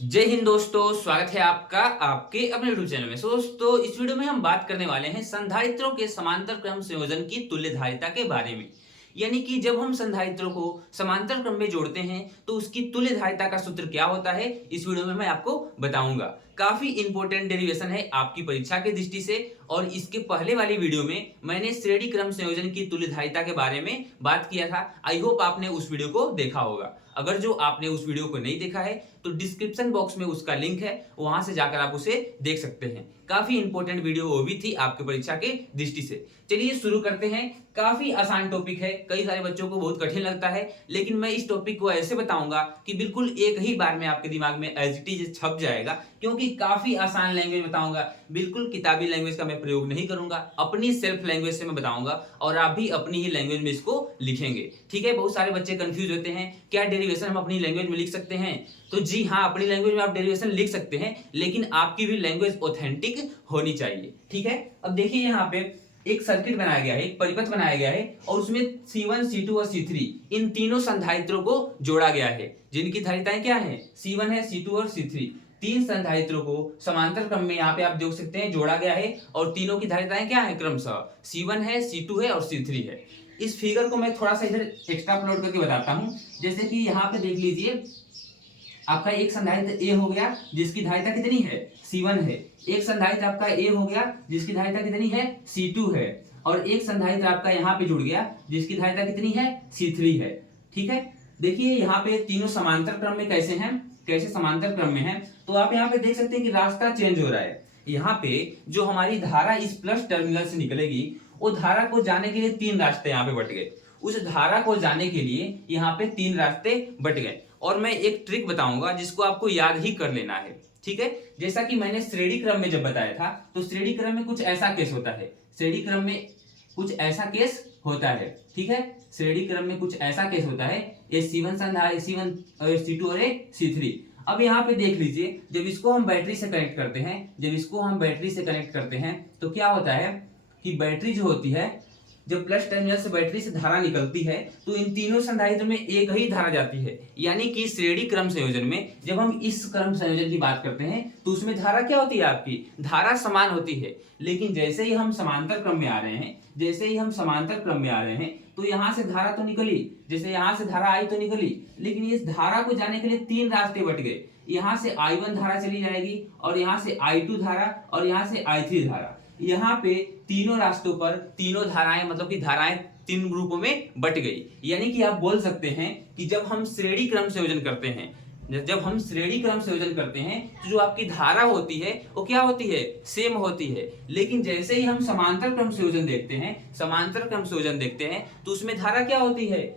जय हिंद दोस्तों, स्वागत है आपका आपके अपने यूट्यूब चैनल में। दोस्तों, इस वीडियो में हम बात करने वाले हैं संधारित्रों के समांतर क्रम संयोजन की तुल्यधारिता के बारे में। यानी कि जब हम संधारित्रों को समांतर क्रम में जोड़ते हैं तो उसकी तुल्यधारिता का सूत्र क्या होता है, इस वीडियो में मैं आपको बताऊंगा। काफी इंपॉर्टेंट डेरिवेशन है आपकी परीक्षा की दृष्टि से। और इसके पहले वाली वीडियो में मैंने श्रेणी क्रम संयोजन की तुल्यधारिता के बारे में बात किया था। आई होप आपने उस वीडियो को देखा होगा। अगर जो आपने उस वीडियो को नहीं देखा है तो डिस्क्रिप्शन बॉक्स में उसका लिंक है, वहां से जाकर आप उसे देख सकते हैं। काफी इंपॉर्टेंट वीडियो वो भी थी आपके परीक्षा के दृष्टि से। चलिए शुरू करते हैं। काफी आसान टॉपिक है, कई सारे बच्चों को बहुत कठिन लगता है, लेकिन मैं इस टॉपिक को ऐसे बताऊंगा कि बिल्कुल एक ही बार में आपके दिमाग में एज इट इज छप जाएगा, क्योंकि काफी आसान लैंग्वेज बताऊंगा। बिल्कुल किताबी लैंग्वेज का मैं प्रयोग नहीं करूंगा, अपनी सेल्फ लैंग्वेज से मैं बताऊंगा और आप भी अपनी ही लैंग्वेज में इसको लिखेंगे। ठीक है, बहुत सारे बच्चे कंफ्यूज होते हैं, क्या डेरिवेशन हम अपनी लैंग्वेज में लिख सकते हैं? तो जी हाँ, अपनी लैंग्वेज में आप डेरिवेशन लिख सकते हैं, लेकिन आपकी भी लैंग्वेज ऑथेंटिक होनी चाहिए। ठीक है, अब देखिए यहाँ पे एक सर्किट बनाया गया है, एक परिपथ बनाया गया है और उसमें C1, C2 और C3 इन तीनों संधारित्रों को जोड़ा गया है, जिनकी धारिताएं क्या है? C1 है, C2 और C3। तीन संधारित्रों को समांतर क्रम में यहाँ पे आप देख सकते हैं जोड़ा गया है और तीनों की धारिताएं क्या है? क्रमशः C1 है, C2 है और C3 है। इस फिगर को मैं थोड़ा सा इधर एक्स्ट्रा प्लॉट करके बताता हूं। जैसे कि यहाँ पे देख लीजिए, आपका एक संधारित्र A हो गया जिसकी धारिता कितनी है? C1 है। एक संधारित्र आपका A हो गया जिसकी धारिता कितनी है? C2 है। और एक संधारित्र आपका यहाँ पे जुड़ गया जिसकी धारिता कितनी है? C3 है। ठीक है, देखिए यहाँ पे तीनों समांतर क्रम में कैसे हैं, कैसे समांतर क्रम में हैं। तो आप यहाँ पे देख सकते हैं कि रास्ता चेंज हो रहा है। यहाँ पे जो हमारी धारा इस प्लस टर्मिनल से निकलेगी, वो धारा को जाने के लिए तीन रास्ते यहाँ पे बट गए। उस धारा को जाने के लिए यहाँ पे तीन रास्ते बट गए और मैं एक ट्रिक बताऊंगा जिसको आपको याद ही कर लेना है। ठीक है, जैसा कि मैंने श्रेणी क्रम में जब बताया था, तो श्रेणी क्रम में कुछ ऐसा केस होता है। श्रेणी क्रम में कुछ ऐसा केस होता है। ठीक है, श्रेणी क्रम में कुछ ऐसा केस होता है, ये C1 संधारित्र, C1 और C2 और C3। अब यहाँ पे देख लीजिए, जब इसको हम बैटरी से कनेक्ट करते हैं, जब इसको हम बैटरी से कनेक्ट करते हैं तो क्या होता है कि बैटरी जो होती है, जब प्लस टर्मिनल से बैटरी से धारा निकलती है तो इन तीनों संधारित्र में एक ही धारा जाती है। यानी कि श्रेणी क्रम संयोजन में जब हम इस क्रम संयोजन की बात करते हैं तो उसमें धारा क्या होती है? आपकी धारा समान होती है। लेकिन जैसे ही हम समांतर क्रम में आ रहे हैं, जैसे ही हम समांतर क्रम में आ रहे हैं तो यहाँ से धारा तो निकली, जैसे यहाँ से धारा आई तो निकली, लेकिन इस धारा को जाने के लिए तीन रास्ते बट गए। यहाँ से I1 धारा चली जाएगी और यहाँ से I2 धारा और यहाँ से I3 धारा। यहाँ पे तीनों रास्तों पर तीनों धाराएं, मतलब कि धाराएं तीन ग्रुपों में बट गई। यानी कि आप बोल सकते हैं कि जब हम श्रेणी क्रम संयोजन करते हैं, जब हम श्रेणी क्रम संयोजन करते हैं तो जो आपकी धारा होती है वो क्या होती है? सेम होती है। लेकिन जैसे ही हम समांतर क्रम संयोजन देखते हैं, समांतर क्रम संयोजन देखते हैं तो उसमें धारा क्या होती है?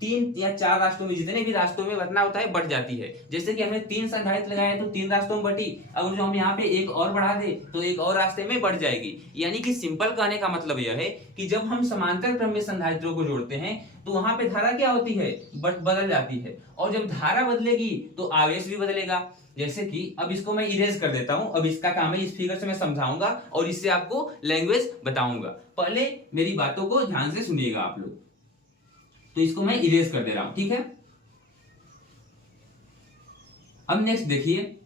तीन या चार रास्तों में, जितने भी रास्तों में बटना होता है बट जाती है। जैसे कि हमने तीन संधारित्र लगाए तो तीन रास्तों में बटी, अगर जो हम यहाँ पे एक और बढ़ा दे तो एक और रास्ते में बढ़ जाएगी। यानी कि सिंपल कहने का मतलब यह है कि जब हम समांतर क्रम में संधारित्रों को जोड़ते हैं तो वहां पे धारा क्या होती है? बदल जाती है। और जब धारा बदलेगी तो आवेश भी बदलेगा। जैसे कि अब इसको मैं इरेज कर देता हूं, अब इसका काम है, इस फिगर से मैं समझाऊंगा और इससे आपको लैंग्वेज बताऊंगा। पहले मेरी बातों को ध्यान से सुनिएगा आप लोग। तो इसको मैं इरेज कर दे रहा हूं। ठीक है, अब नेक्स्ट देखिए,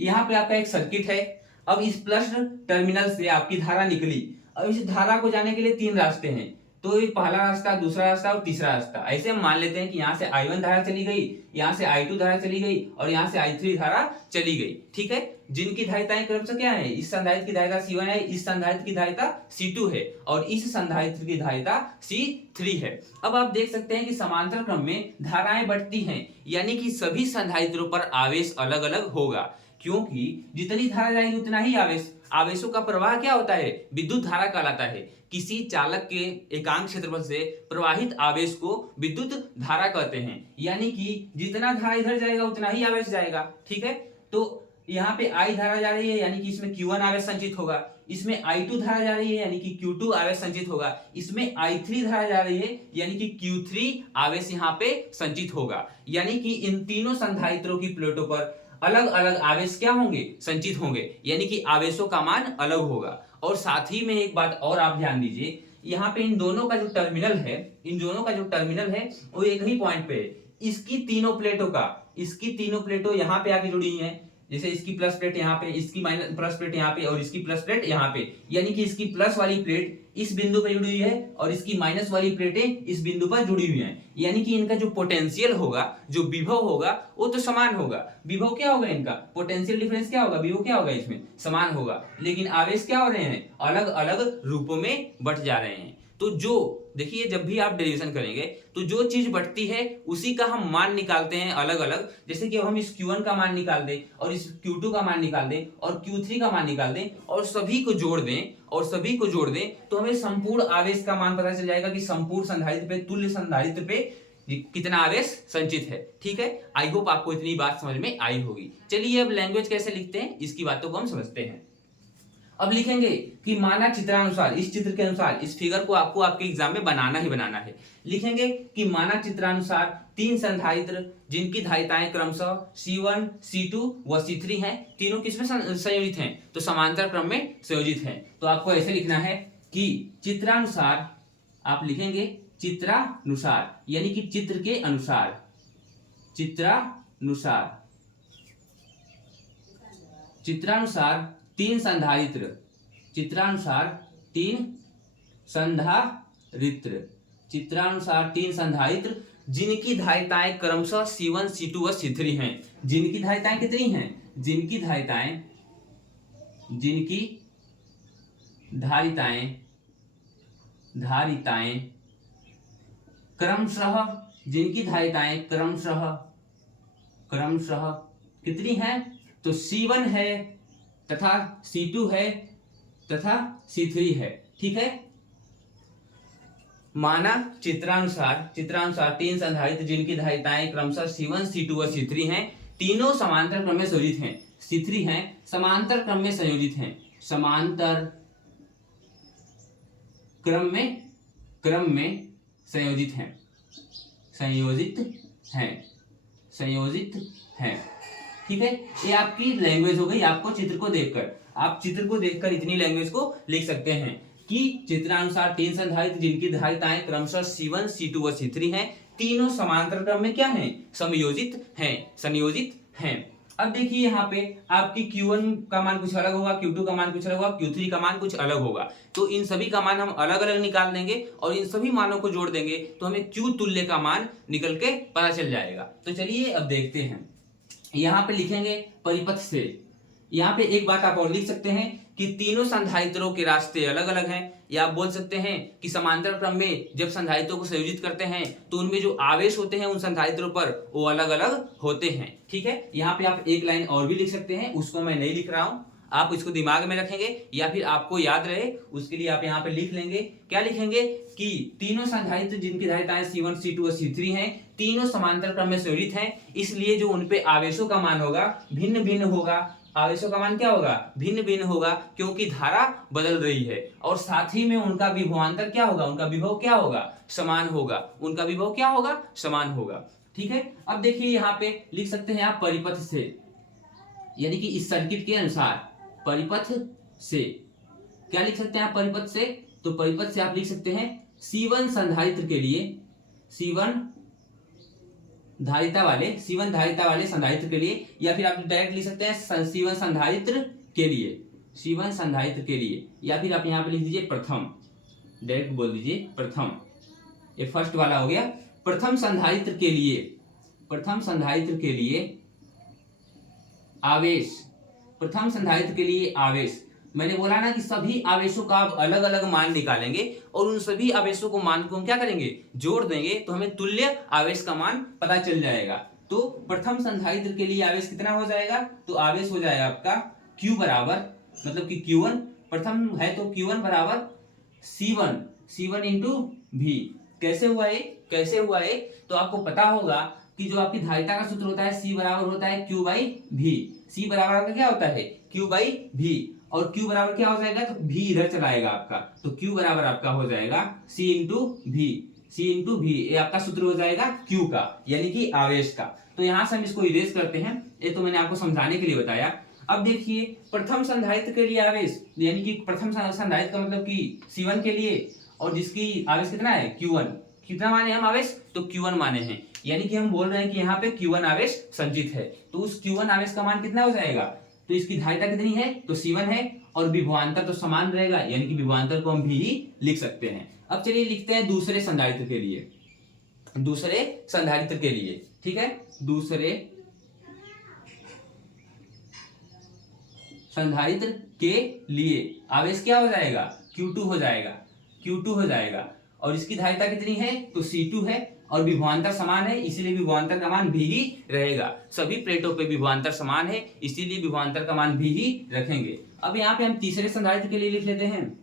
यहां पे आपका एक सर्किट है। अब इस प्लस टर्मिनल से आपकी धारा निकली। अब इस धारा को जाने के लिए तीन रास्ते हैं, तो ये पहला रास्ता, दूसरा रास्ता और तीसरा रास्ता। ऐसे हम मान लेते हैं कि यहाँ से I1 धारा चली गई, यहाँ से I2 धारा चली गई और यहाँ से I3 धारा चली गई। ठीक है, जिनकी धारिताएं क्रमशः क्या है? इस संधारित्र की धारिता C1 है, इस संधारित्र की धारिता C2 है और इस संधारित्र की धारिता C3 है। अब आप देख सकते हैं कि समांतर क्रम में धाराएं बढ़ती हैं, यानी कि सभी संधारित्रों पर आवेश अलग अलग होगा, क्योंकि जितनी धारा जाएगी उतना ही आवेश। आवेशों का प्रवाह क्या होता है? विद्युत धारा कहलाता है। किसी चालक के एकांक क्षेत्रफल से प्रवाहित आवेश को विद्युत धारा कहते हैं। यानी कि जितना धारा इधर जाएगा उतना ही आवेश जाएगा। ठीक है, तो यहाँ पे I धारा जा रही है यानी कि इसमें Q1 आवेश संचित होगा, इसमें I2 धारा जा रही है यानी कि Q2 आवेश संचित होगा, इसमें I3 धारा जा रही है यानी कि Q3 आवेश यहाँ पे संचित होगा। यानी कि इन तीनों संधारित्रों की प्लेटों पर अलग अलग आवेश क्या होंगे? संचित होंगे, यानी कि आवेशों का मान अलग होगा। और साथ ही में एक बात और आप ध्यान दीजिए, यहाँ पे इन दोनों का जो टर्मिनल है, इन दोनों का जो टर्मिनल है वो एक ही पॉइंट पे है। इसकी तीनों प्लेटों यहाँ पे आके जुड़ी है, जैसे इसकी प्लस प्लेट यहाँ पे, इसकी माइनस प्लस प्लेट यहाँ पे और इसकी प्लस प्लेट यहाँ पे, यानी कि इसकी प्लस वाली प्लेट इस बिंदु पर जुड़ी हुई है और इसकी माइनस वाली प्लेटें इस बिंदु पर जुड़ी हुई हैं, यानी कि इनका जो पोटेंशियल होगा, जो विभव होगा वो तो समान होगा। विभव क्या होगा इनका, पोटेंशियल डिफरेंस क्या होगा, विभव क्या होगा, इसमें समान होगा, लेकिन आवेश क्या हो रहे हैं, अलग अलग रूपों में बट जा रहे हैं। तो जो देखिए जब भी आप डेरिवेशन करेंगे तो जो चीज बढ़ती है उसी का हम मान निकालते हैं अलग अलग। जैसे कि हम इस Q1 का मान निकाल दें और इस Q2 का मान निकाल दें और Q3 का मान निकाल दें और सभी को जोड़ दें तो हमें संपूर्ण आवेश का मान पता चल जाएगा कि संपूर्ण संधारित्र पे, तुल्य संधारित्र पे कितना आवेश संचित है। ठीक है, आई होप आपको इतनी बात समझ में आई होगी। चलिए अब लैंग्वेज कैसे लिखते हैं इसकी बातों को हम समझते हैं। अब लिखेंगे कि माना चित्रानुसार, इस चित्र के अनुसार, इस फिगर को आपको आपके एग्जाम में बनाना ही बनाना है। लिखेंगे कि माना चित्रानुसार तीन संधारित्र जिनकी धारिताएं क्रमशः C1, C2 व C3 हैं, तीनों किसमें संयोजित हैं, तो समांतर क्रम में संयोजित हैं। तो आपको ऐसे लिखना है कि चित्रानुसार, आप लिखेंगे चित्रानुसार यानी कि चित्र के अनुसार, चित्रानुसार तीन संधारित्र, चित्रानुसार तीन संधारित्र जिनकी धारिताएं क्रमशः C1, C2 व C3 हैं। जिनकी धारिताएं कितनी हैं, जिनकी धारिताएं क्रमशः कितनी हैं, तो C1 है तथा C2 है तथा C3 है। ठीक है, माना चित्रानुसार तीन संधारित्र जिनकी धारिताएं क्रमशः C1, C2 व C3 हैं, तीनों समांतर क्रम में संयोजित हैं। C3 हैं समांतर क्रम में संयोजित हैं, समांतर क्रम में संयोजित हैं। ठीक है, ये आपकी लैंग्वेज हो गई। आपको चित्र को देखकर इतनी लैंग्वेज को लिख सकते हैं कि चित्रानुसार तीन संधारित्र जिनकी धारिताएं क्रमशः C1, C2 व C3 हैं, तीनों समांतर क्रम में क्या हैं, संयोजित हैं। अब देखिए यहाँ पे आपकी Q1 का मान कुछ अलग होगा, Q2 का मान कुछ अलग होगा, Q3 का मान कुछ अलग होगा। तो इन सभी का मान हम अलग अलग निकाल देंगे और इन सभी मानों को जोड़ देंगे तो हमें Q तुल्य का मान निकल के पता चल जाएगा। तो चलिए अब देखते हैं। यहाँ पे लिखेंगे परिपथ से। यहाँ पे एक बात आप और लिख सकते हैं कि तीनों संधारित्रों के रास्ते अलग अलग हैं, या आप बोल सकते हैं कि समांतर क्रम में जब संधारित्रों को संयोजित करते हैं तो उनमें जो आवेश होते हैं उन संधारित्रों पर वो अलग अलग होते हैं। ठीक है, यहाँ पे आप एक लाइन और भी लिख सकते हैं, उसको मैं नहीं लिख रहा हूँ, आप इसको दिमाग में रखेंगे या फिर आपको याद रहे उसके लिए आप यहाँ पे लिख लेंगे। क्या लिखेंगे कि तीनों संधारित्र जिनकी धारिताएं C1, C2 और C3 हैं, तीनों समांतर क्रम में संयोजित हैं, इसलिए जो उनपे आवेशों का मान होगा भिन्न भिन्न होगा। आवेशों का मान क्या होगा, भिन्न भिन्न होगा, क्योंकि धारा बदल रही है और साथ ही में उनका विभवांतर क्या होगा, उनका विभव क्या होगा, समान होगा। ठीक है, अब देखिए यहाँ पे लिख सकते हैं आप परिपथ से, यानी कि इस सर्किट के अनुसार परिपथ से क्या लिख सकते हैं आप परिपथ से, तो परिपथ से आप लिख सकते हैं C1 संधारित्र के लिए, C1 धारिता वाले संधारित्र के लिए, या फिर आप डायरेक्ट लिख सकते हैं C1 संधारित्र के लिए, या फिर आप यहाँ पे लिख दीजिए प्रथम, डायरेक्ट बोल दीजिए प्रथम, ये फर्स्ट वाला हो गया। प्रथम संधारित्र के लिए आवेश, मैंने बोला ना कि सभी आवेशों का आप अलग अलग मान निकालेंगे और उन सभी आवेशों को मान को हम क्या करेंगे, जोड़ देंगे तो हमें तुल्य आवेश का मान पता चल जाएगा। तो प्रथम संधारित्र के लिए आवेश कितना हो जाएगा, तो आवेश हो जाएगा आपका Q बराबर, मतलब कि Q1 प्रथम है तो Q1 बराबर C1 इंटू V। कैसे हुआ ये, तो आपको पता होगा कि जो आपकी धारिता का सूत्र होता है C बराबर होता है Q बाई V। C बराबर आपका क्या होता है, Q बाई V, और Q बराबर क्या हो जाएगा, तो V इधर चलाएगा आपका, तो Q बराबर आपका हो जाएगा C इंटू V, ये आपका सूत्र हो जाएगा Q का, यानी कि आवेश का। तो यहाँ से हम इसको इरेज करते हैं, ये तो मैंने आपको समझाने के लिए बताया। अब देखिए प्रथम संधारित्र के लिए आवेश, यानी कि प्रथम संधारित्र का मतलब कि C1 के लिए, और जिसकी आवेश कितना है Q1, कितना माने हम आवेश, तो Q1 माने हैं। यानी कि हम बोल रहे हैं कि यहाँ पे Q1 आवेश संचित है, तो उस Q1 आवेश का मान कितना हो जाएगा, तो इसकी धारिता कितनी है, तो C1 है, और विभवांतर तो समान रहेगा, यानी कि विभवांतर को हम भी ही लिख सकते हैं। अब चलिए लिखते हैं दूसरे संधारित्र के लिए, दूसरे संधारित्र के लिए, ठीक है, दूसरे संधारित्र के लिए आवेश क्या हो जाएगा, Q2 हो जाएगा, Q2 हो जाएगा, और इसकी धारिता कितनी है, तो C2 है, और विभवांतर समान है, इसीलिए विभवांतर का मान भी ही रहेगा। सभी प्लेटों पे विभवांतर समान है, इसीलिए विभवांतर का मान भी ही रखेंगे। अब यहाँ पे हम तीसरे संधारित्र के लिए लिख लेते हैं,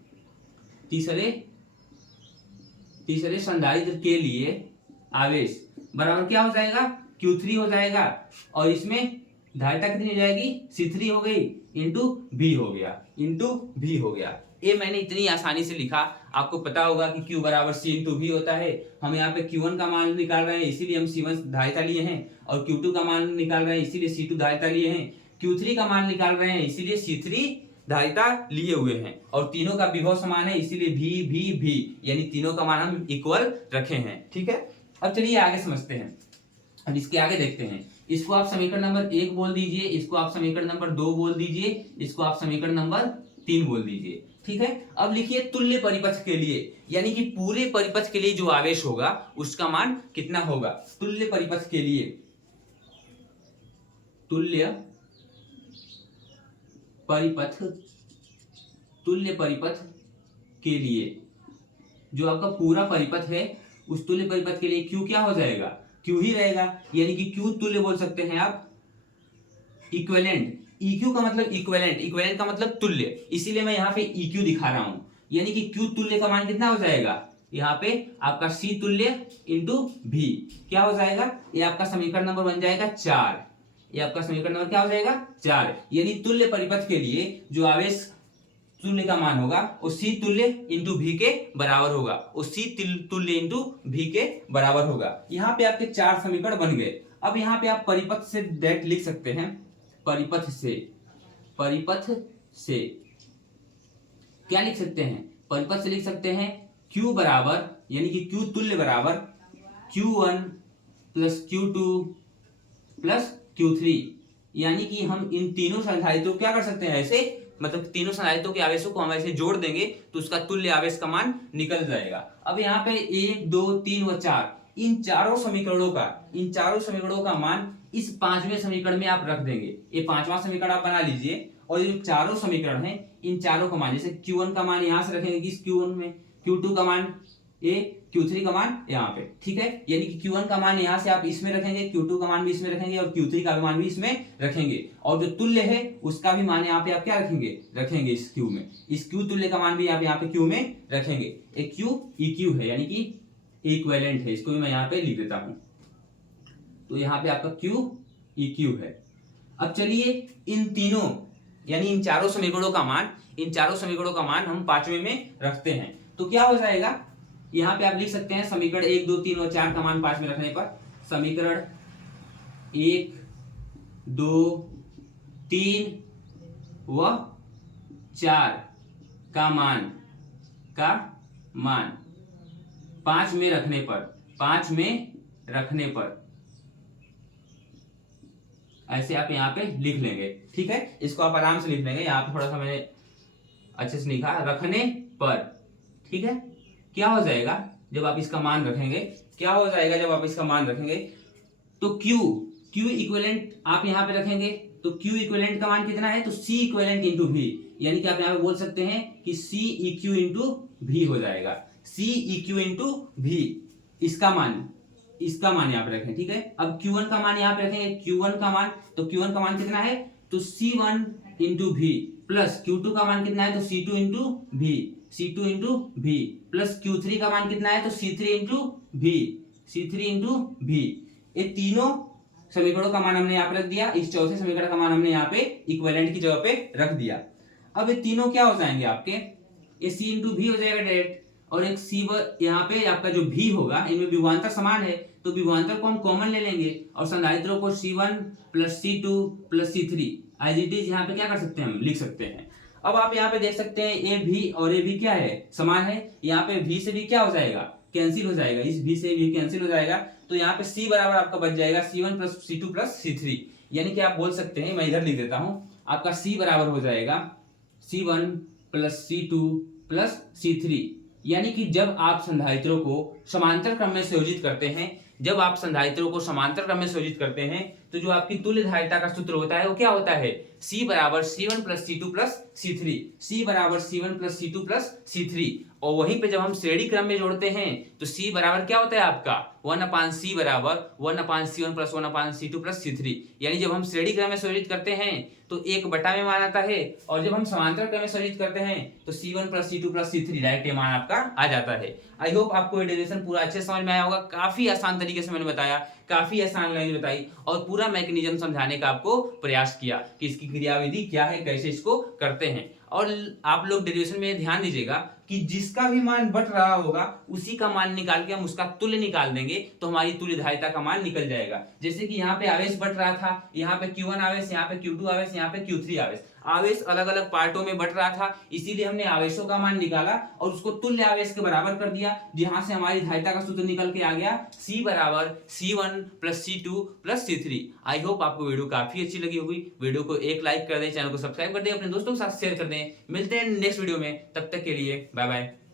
तीसरे संधारित्र के लिए आवेश बराबर क्या हो जाएगा, Q3 हो जाएगा, और इसमें धारिता कितनी हो जाएगी, C3 हो गई, इंटू V हो गया, इंटू V हो गया। ये मैंने इतनी आसानी से लिखा, आपको पता होगा कि Q बराबर C इंटू V होता है। हम यहाँ पे Q1 का मान निकाल रहे हैं, इसीलिए हम C1 धारिता लिए हैं, और Q2 का मान निकाल रहे हैं, इसीलिए C2 धारिता लिए हैं, Q3 का मान निकाल रहे हैं, इसीलिए C3 धारिता लिए हुए हैं, और तीनों का विभव समान है, इसीलिए V, यानी तीनों का मान हम इक्वल रखे हैं। ठीक है, अब चलिए आगे समझते हैं। अब इसके आगे देखते हैं, इसको आप समीकरण नंबर 1 बोल दीजिए, इसको आप समीकरण नंबर 2 बोल दीजिए, इसको आप समीकरण नंबर 3 बोल दीजिए। ठीक है, अब लिखिए तुल्य परिपथ के लिए, यानी कि पूरे परिपथ के लिए जो आवेश होगा उसका मान कितना होगा। तुल्य परिपथ के लिए, तुल्य परिपथ के लिए जो आपका पूरा परिपथ है, उस तुल्य परिपथ के लिए Q क्या हो जाएगा, Q ही रहेगा, यानी कि Q तुल्य बोल सकते हैं आप, इक्विवेलेंट। EQ का मतलब इक्विवेलेंट, इक्विवेलेंट का मतलब तुल्य, इसीलिए मैं यहाँ पे EQ दिखा रहा हूं, यानी कि Q तुल्य का मान कितना हो जाएगा, यहाँ पे आपका C तुल्य इंटू V क्या हो जाएगा, ये आपका समीकरण नंबर बन जाएगा 4, ये आपका समीकरण नंबर क्या हो जाएगा 4, यानी तुल्य परिपथ के लिए जो आवेश तुल्य का मान होगा वो C तुल्य इंटू V के बराबर होगा, वो C तुल्य इंटू V के बराबर होगा। यहाँ पे आपके 4 समीकरण बन गए। अब यहाँ पे आप परिपथ से डायरेक्ट लिख सकते हैं, परिपथ से क्या लिख सकते हैं, परिपथ से लिख सकते हैं Q बराबर, यानी कि Q तुल्य बराबर Q1 plus Q2 plus Q3, यानी कि हम इन तीनों संधारित्रों को क्या कर सकते हैं, ऐसे मतलब तीनों संधारित्रों के आवेशों को हम ऐसे जोड़ देंगे तो उसका तुल्य आवेश का मान निकल जाएगा। अब यहाँ पे 1, 2, 3 व 4 इन चारों समीकरणों का मान इस 5वें समीकरण में आप रख देंगे। ये 5वां समीकरण आप बना लीजिए, और ये जो चारों समीकरण हैं इन चारों का मान, जैसे Q1 का मान यहाँ से रखेंगे इस Q1 में, Q2 का मान ये, Q3 का मान यहाँ पे। ठीक है, यानी कि Q1 का मान यहाँ से आप इसमें रखेंगे, Q2 का मान भी इसमें रखेंगे, और Q3 का भी मान भी इसमें रखेंगे, और जो तुल्य है उसका भी मान यहाँ पे आप क्या रखेंगे इस Q में, इस Q तुल्य का मान भी आप यहाँ पे Q में रखेंगे। एक Q EQ है, यानी कि इक्विवेलेंट है, इसको भी मैं यहाँ पे लिख देता हूँ, तो यहाँ पे आपका Q EQ है। अब चलिए इन तीनों यानी इन चारों समीकरणों का मान हम 5वें में रखते हैं, तो क्या हो जाएगा, यहाँ पे आप लिख सकते हैं समीकरण 1, 2, 3 और 4 का मान 5 में रखने पर, समीकरण 1, 2, 3 व 4 का मान 5 में रखने पर ऐसे आप यहाँ पे लिख लेंगे। ठीक है, इसको आप आराम से लिख लेंगे, यहाँ पे थोड़ा सा मैंने अच्छे से लिखा, रखने पर। ठीक है, क्या हो जाएगा जब आप इसका मान रखेंगे, तो Q इक्विवेलेंट आप यहाँ पे रखेंगे, तो Q इक्विवेलेंट का मान कितना है, तो C इक्विवेलेंट इंटू V, यानी कि आप यहाँ पे बोल सकते हैं कि C EQ इंटू V हो जाएगा, C EQ इंटू V, इसका मान यहाँ पे रखें। ठीक है, अब Q1 का मान यहाँ पे रखेंगे, Q1 का मान कितना है, तो C1 into V plus Q2 का मान कितना है, तो C2 into V plus Q3 का मान कितना है, तो C3 इंटू V। ये तीनों समीकरणों का मान हमने यहाँ पे रख दिया, इस चौथे समीकरण का मान हमने यहाँ पे इक्विवेलेंट की जगह पे रख दिया। अब ये तीनों क्या हो जाएंगे आपके, ये C इंटू V हो जाएगा डायरेक्ट, और एक C यहाँ पे आपका जो V होगा, इनमें विभवांतर समान है तो विभवांतर को हम कॉमन ले लेंगे, और संधारित्रों को C1 plus C2 plus C3 as it is यहाँ पे क्या कर सकते हैं, हम लिख सकते हैं। अब आप यहाँ पे देख सकते हैं AB और AB क्या है, समान है, यहाँ पे V से V क्या हो जाएगा, कैंसिल हो जाएगा, इस v से v कैंसिल हो जाएगा, तो यहाँ पे c बराबर आपका बच जाएगा c1 plus c2 plus c3। यानी कि आप बोल सकते हैं, मैं इधर लिख देता हूं, आपका c बराबर हो जाएगा c1 plus c2 plus c3। यानी कि जब आप संधारित्रों को समांतर क्रम में संयोजित करते हैं, जब आप संधारित्रों को समांतर क्रम में संयोजित करते हैं, तो जो आपकी तुल्य धारिता का सूत्र होता है वो क्या होता है, C बराबर C1 plus C2 plus C3, C बराबर C1 plus C2 plus C3। और वहीं पे जब हम श्रेणी क्रम में जोड़ते हैं तो C बराबर क्या होता है आपका 1/C बराबर 1/C1 plus 1/C2 plus C3। यानी जब हम श्रेणी क्रम में संयोजित करते हैं तो 1/, में मान आता है, और जब हम समांतर क्रम में संयोजित करते हैं तो C1 plus C2 plus C3 direct ये मान आपका आ जाता है। आई होप आपको ये डेरिवेशन पूरा अच्छे समझ में आया होगा। काफी आसान तरीके से मैंने बताया, काफी आसान लाइन बताई और पूरा मैकेनिज्म समझाने का आपको प्रयास किया कि इसकी क्रियाविधि क्या है, कैसे इसको करते हैं। और आप लोग डेरिवेशन में ध्यान दीजिएगा कि जिसका भी मान बट रहा होगा उसी का मान निकाल के हम उसका तुल्य निकाल देंगे तो हमारी तुल्य धारिता का मान निकल जाएगा। जैसे कि यहाँ पे आवेश बट रहा था, यहाँ पे Q1 आवेश, यहाँ पे Q2 आवेश, यहाँ पे Q3 आवेश, आवेश अलग अलग पार्टों में बट रहा था, इसीलिए हमने आवेशों का मान निकाला और उसको तुल्य आवेश के बराबर कर दिया, जहां से हमारी धारिता का सूत्र निकल के आ गया C बराबर C1 plus C2 plus C3। I hope आपको वीडियो काफी अच्छी लगी होगी। वीडियो को एक लाइक कर दें, चैनल को सब्सक्राइब कर दें, अपने दोस्तों के साथ शेयर कर दें। मिलते हैं नेक्स्ट वीडियो में, तब तक के लिए बाय बाय।